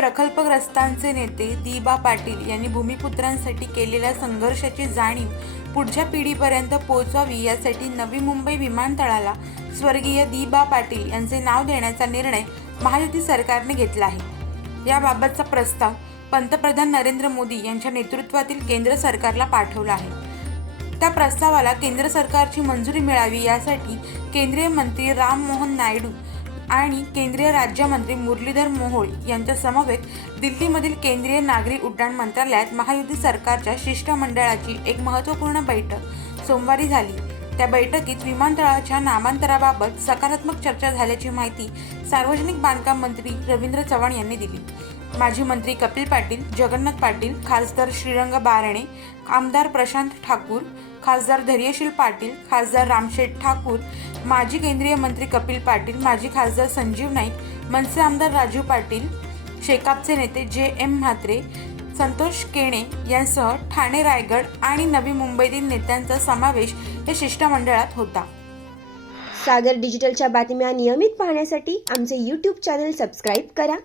प्रकल्पग्रस्तांचे नेते दिबा पाटील यांनी भूमिपुत्रांसाठी केलेल्या संघर्षाची जाणीव पुढच्या पिढीपर्यंत पोहोचावी यासाठी नवी मुंबई विमानतळाला स्वर्गीय दिबा पाटील यांचे नाव देण्याचा निर्णय महायुती सरकारने घेतला आहे. याबाबतचा प्रस्ताव पंतप्रधान नरेंद्र मोदी यांच्या नेतृत्वातील केंद्र सरकारला पाठवला आहे. त्या प्रस्तावाला केंद्र सरकारची मंजुरी मिळावी यासाठी केंद्रीय मंत्री राम मोहन नायडू आणि केंद्रीय राज्यमंत्री मुरलीधर मोहोळ यांच्या समवेत दिल्लीमधील केंद्रीय नागरी उड्डाण मंत्रालयात महायुती सरकारच्या शिष्टमंडळाची एक महत्त्वपूर्ण बैठक सोमवारी झाली. त्या बैठकीत विमानतळाच्या नामांतराबाबत सकारात्मक चर्चा झाल्याची माहिती सार्वजनिक बांधकाम मंत्री रवींद्र चव्हाण यांनी दिली. माजी मंत्री कपिल पाटील जगन्नाथ पाटील खासदार श्रीरंग बारणे आमदार प्रशांत ठाकूर खासदार धैर्यशील पाटील खासदार रामशेठ ठाकूर माजी केंद्रीय मंत्री कपिल पाटील माजी खासदार संजीव नाईक मनसे आमदार राजू पाटील शेकापचे नेते जे एम म्हात्रे संतोष केणे यांसह ठाणे रायगड आणि नवी मुंबईतील नेत्यांचा समावेश या शिष्टमंडळात होता. सागर डिजिटलच्या बातम्या नियमित पाहण्यासाठी आमचे यूट्यूब चॅनल सबस्क्राईब करा.